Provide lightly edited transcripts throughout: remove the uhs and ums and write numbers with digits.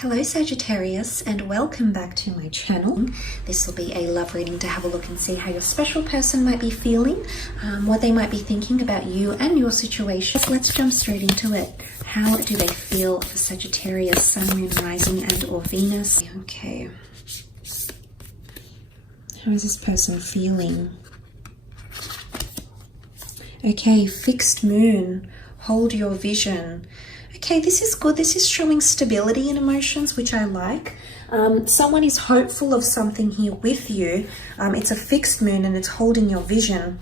Hello Sagittarius, and welcome back to my channel. This will be a love reading to have a look and see how your special person might be feeling, what they might be thinking about you and your situation. Let's jump straight into it. How do they feel for Sagittarius, Sun, Moon, Rising and or Venus? Okay. How is this person feeling? Okay, fixed moon. Hold your vision. Okay, this is good. This is showing stability in emotions, which I like. Someone is hopeful of something here with you. It's a fixed moon and it's holding your vision.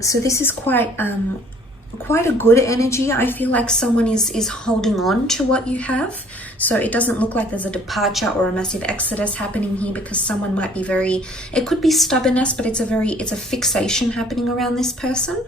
So this is quite a good energy. I feel like someone is holding on to what you have. So it doesn't look like there's a departure or a massive exodus happening here, because someone might be it could be stubbornness, but it's a fixation happening around this person.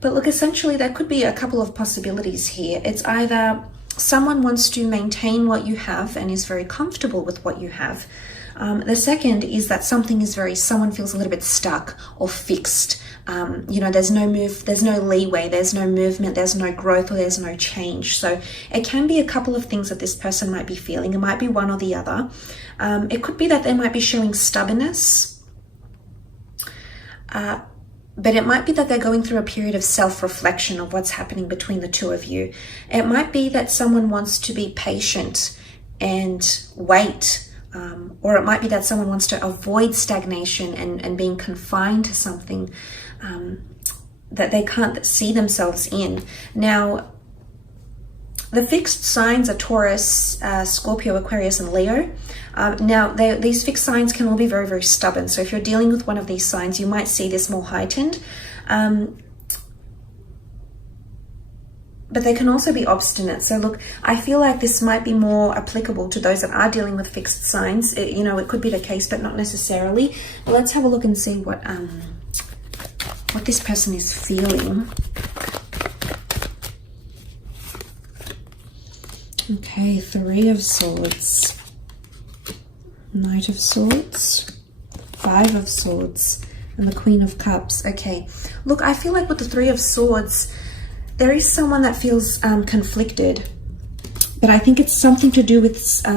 But look, essentially there could be a couple of possibilities here. It's either someone wants to maintain what you have and is very comfortable with what you have. The second is that someone feels a little bit stuck or fixed. You know, there's no leeway, there's no movement, there's no growth, or there's no change. So it can be a couple of things that this person might be feeling. It might be one or the other. It could be that they might be showing stubbornness. But it might be that they're going through a period of self-reflection of what's happening between the two of you. It might be that someone wants to be patient and wait. Or it might be that someone wants to avoid stagnation and being confined to something that they can't see themselves in. Now, the fixed signs are Taurus, Scorpio, Aquarius, and Leo. Now, these fixed signs can all be very, very stubborn. So if you're dealing with one of these signs, you might see this more heightened. But they can also be obstinate. So look, I feel like this might be more applicable to those that are dealing with fixed signs. You know, it could be the case, but not necessarily. But let's have a look and see what this person is feeling. Okay, Three of Swords, Knight of Swords, Five of Swords, and the Queen of Cups. Okay, look, I feel like with the Three of Swords, there is someone that feels conflicted, but I think it's something to do with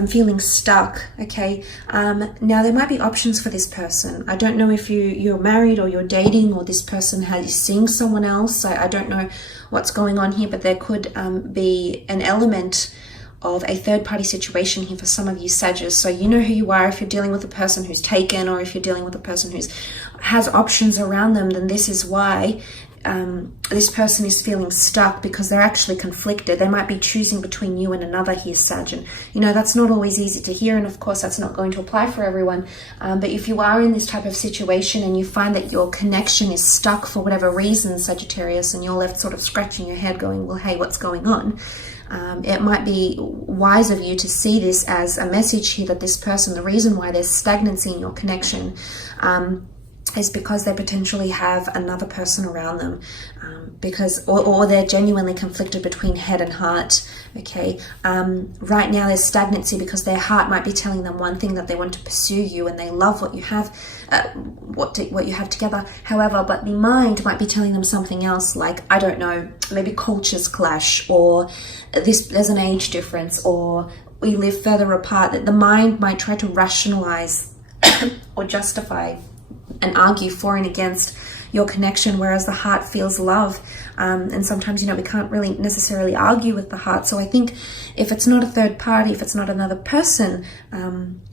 feeling stuck. Okay, now there might be options for this person. I don't know if you're married or you're dating, or this person is seeing someone else. I don't know what's going on here, but there could be an element of a third-party situation here for some of you Sagittarius. So you know who you are. If you're dealing with a person who's taken, or if you're dealing with a person who has options around them, then this is why this person is feeling stuck, because they're actually conflicted. They might be choosing between you and another here, Sag. And you know, that's not always easy to hear, and of course that's not going to apply for everyone. But if you are in this type of situation and you find that your connection is stuck for whatever reason, Sagittarius, and you're left sort of scratching your head going, well, hey, what's going on? It might be wise of you to see this as a message here that this person, the reason why there's stagnancy in your connection is because they potentially have another person around them, or they're genuinely conflicted between head and heart. Okay, right now there's stagnancy because their heart might be telling them one thing, that they want to pursue you and they love what you have, what you have together. However, but the mind might be telling them something else, like, I don't know, maybe cultures clash, or there's an age difference, or we live further apart. That the mind might try to rationalize or justify and argue for and against your connection, whereas the heart feels love. And sometimes, you know, we can't really necessarily argue with the heart. So I think if it's not a third party, if it's not another person,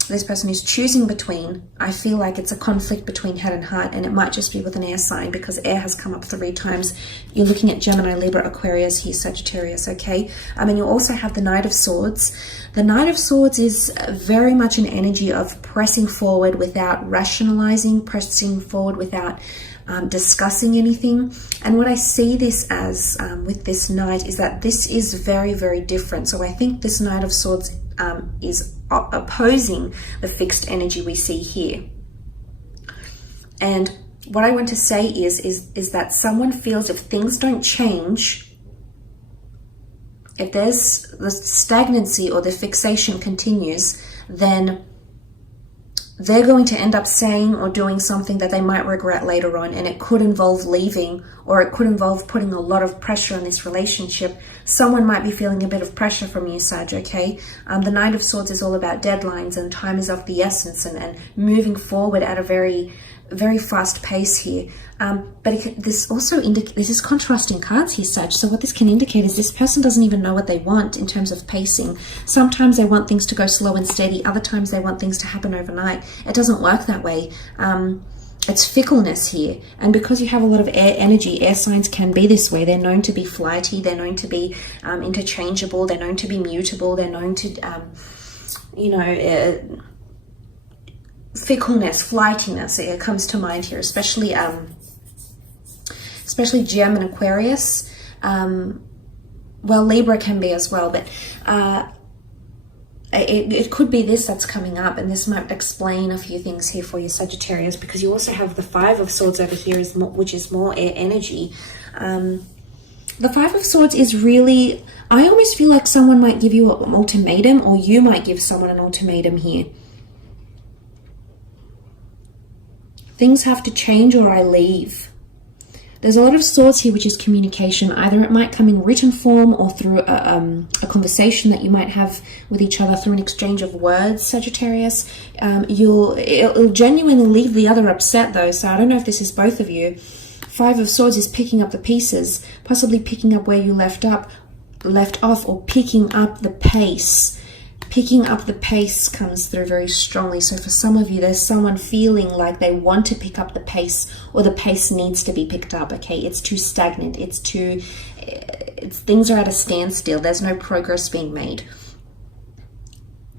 this person is choosing between, I feel like it's a conflict between head and heart, and it might just be with an air sign, because air has come up 3 times. You're looking at Gemini, Libra, Aquarius here, Sagittarius, okay? And you also have the Knight of Swords. The Knight of Swords is very much an energy of pressing forward without rationalizing, pressing forward without discussing anything. And what I see this as with this Knight is that this is very, very different. So I think this Knight of Swords is opposing the fixed energy we see here. And what I want to say is that someone feels if things don't change, if there's the stagnancy or the fixation continues, then they're going to end up saying or doing something that they might regret later on, and it could involve leaving, or it could involve putting a lot of pressure on this relationship. Someone might be feeling a bit of pressure from you, Sag, okay? The Knight of Swords is all about deadlines and time is of the essence, and moving forward at a very, very fast pace here. But this also this is contrasting cards here, Sag. So what this can indicate is this person doesn't even know what they want in terms of pacing. Sometimes they want things to go slow and steady. Other times they want things to happen overnight. It doesn't work that way. It's fickleness here. And because you have a lot of air energy, air signs can be this way. They're known to be flighty. They're known to be interchangeable. They're known to be mutable. They're known to, fickleness, flightiness, it comes to mind here, especially Gem and Aquarius. Well, Libra can be as well, but it could be this that's coming up, and this might explain a few things here for you, Sagittarius, because you also have the Five of Swords over here, which is more air energy. The Five of Swords is really, I almost feel like someone might give you an ultimatum, or you might give someone an ultimatum here. Things have to change or I leave. There's a lot of swords here, which is communication. Either it might come in written form or through a conversation that you might have with each other through an exchange of words, Sagittarius. It'll genuinely leave the other upset though, so I don't know if this is both of you. Five of Swords is picking up the pieces, possibly picking up where you left off, or picking up the pace. Picking up the pace comes through very strongly. So for some of you, there's someone feeling like they want to pick up the pace, or the pace needs to be picked up, okay? It's too stagnant. Things are at a standstill. There's no progress being made.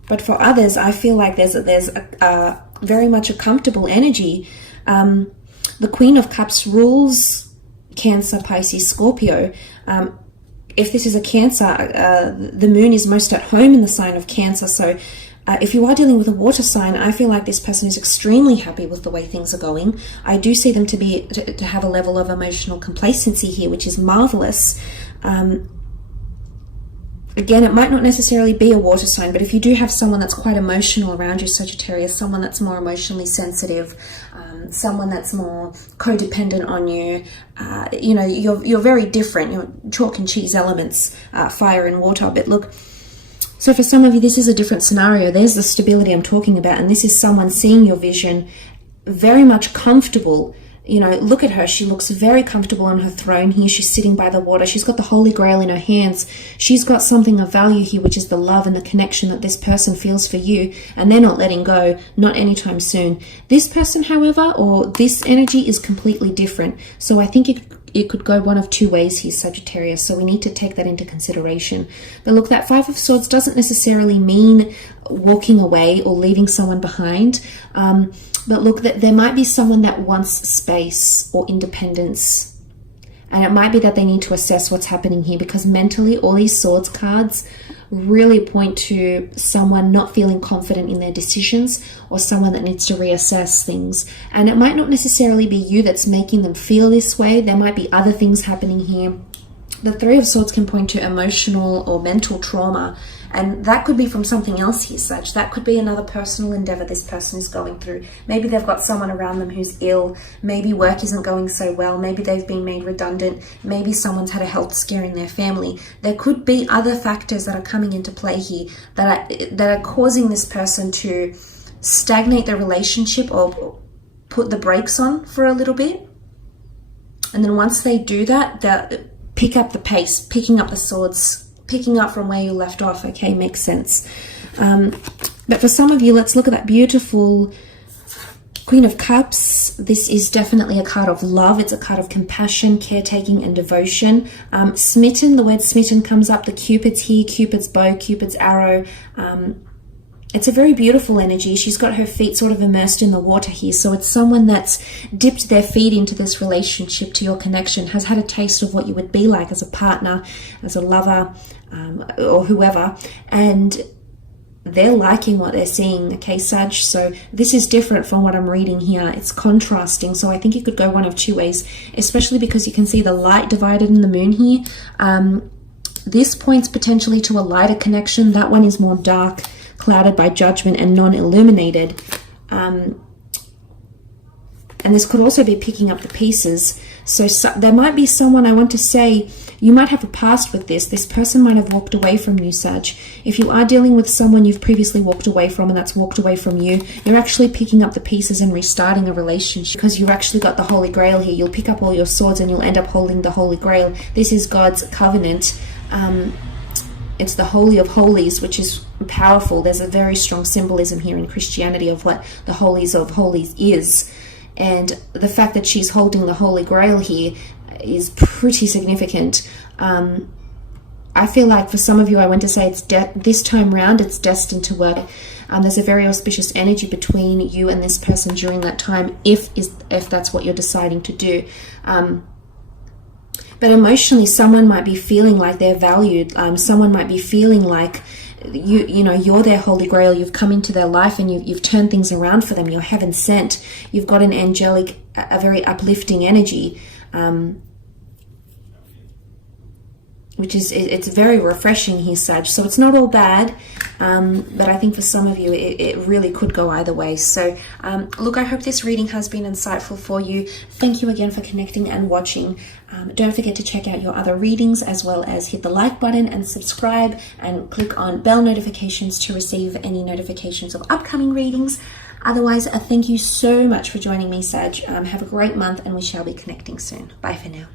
But for others, I feel like there's a very much a comfortable energy. The Queen of Cups rules Cancer, Pisces, Scorpio. If this is a Cancer, the moon is most at home in the sign of Cancer. So if you are dealing with a water sign, I feel like this person is extremely happy with the way things are going. I do see them to have a level of emotional complacency here, which is marvelous. Again, it might not necessarily be a water sign, but if you do have someone that's quite emotional around you, Sagittarius, someone that's more emotionally sensitive, someone that's more codependent on you, you're very different. You're chalk and cheese elements, fire and water. But look, so for some of you, this is a different scenario. There's the stability I'm talking about, and this is someone seeing your vision, very much comfortable. Look at her. She looks very comfortable on her throne here. She's sitting by the water. She's got the Holy Grail in her hands. She's got something of value here, which is the love and the connection that this person feels for you, and they're not letting go, not anytime soon. This person, however, or this energy is completely different. So I think it could go one of two ways here, Sagittarius. So we need to take that into consideration. But look, that Five of Swords doesn't necessarily mean walking away or leaving someone behind. But look, there might be someone that wants space or independence. And it might be that they need to assess what's happening here, because mentally all these Swords cards really point to someone not feeling confident in their decisions, or someone that needs to reassess things. And it might not necessarily be you that's making them feel this way. There might be other things happening here. The Three of Swords can point to emotional or mental trauma, and that could be from something else here, Sag. That could be another personal endeavor this person is going through. Maybe they've got someone around them who's ill. Maybe work isn't going so well. Maybe they've been made redundant. Maybe someone's had a health scare in their family. There could be other factors that are coming into play here that are causing this person to stagnate the relationship or put the brakes on for a little bit. And then once they do that, they'll pick up the pace, picking up the swords, picking up from where you left off. Okay, makes sense. But for some of you, let's look at that beautiful Queen of Cups. This is definitely a card of love. It's a card of compassion, caretaking, and devotion. Smitten, the word smitten comes up. The Cupid's here, Cupid's bow, Cupid's arrow. It's a very beautiful energy. She's got her feet sort of immersed in the water here. So it's someone that's dipped their feet into this relationship, to your connection, has had a taste of what you would be like as a partner, as a lover, or whoever. And they're liking what they're seeing, okay, Sag? So this is different from what I'm reading here. It's contrasting. So I think it could go one of two ways, especially because you can see the light divided in the moon here. This points potentially to a lighter connection. That one is more dark, clouded by judgment and non-illuminated. And this could also be picking up the pieces. So there might be someone, I want to say, you might have a past with this. This person might have walked away from you, Sag. If you are dealing with someone you've previously walked away from and that's walked away from you, you're actually picking up the pieces and restarting a relationship because you've actually got the Holy Grail here. You'll pick up all your swords and you'll end up holding the Holy Grail. This is God's covenant. It's the Holy of Holies, which is powerful. There's a very strong symbolism here in Christianity of what the Holies of Holies is. And the fact that she's holding the Holy Grail here is pretty significant. I feel like for some of you, I want to say it's this time round, it's destined to work. There's a very auspicious energy between you and this person during that time, if that's what you're deciding to do. But emotionally, someone might be feeling like they're valued. Someone might be feeling like you know, you're their Holy Grail. You've come into their life and you've turned things around for them. You're heaven sent. You've got an angelic, a very uplifting energy, which is, it's very refreshing here, Sag. So it's not all bad, but I think for some of you, it really could go either way. So look, I hope this reading has been insightful for you. Thank you again for connecting and watching. Don't forget to check out your other readings, as well as hit the like button and subscribe and click on bell notifications to receive any notifications of upcoming readings. Otherwise, thank you so much for joining me, Sag. Have a great month and we shall be connecting soon. Bye for now.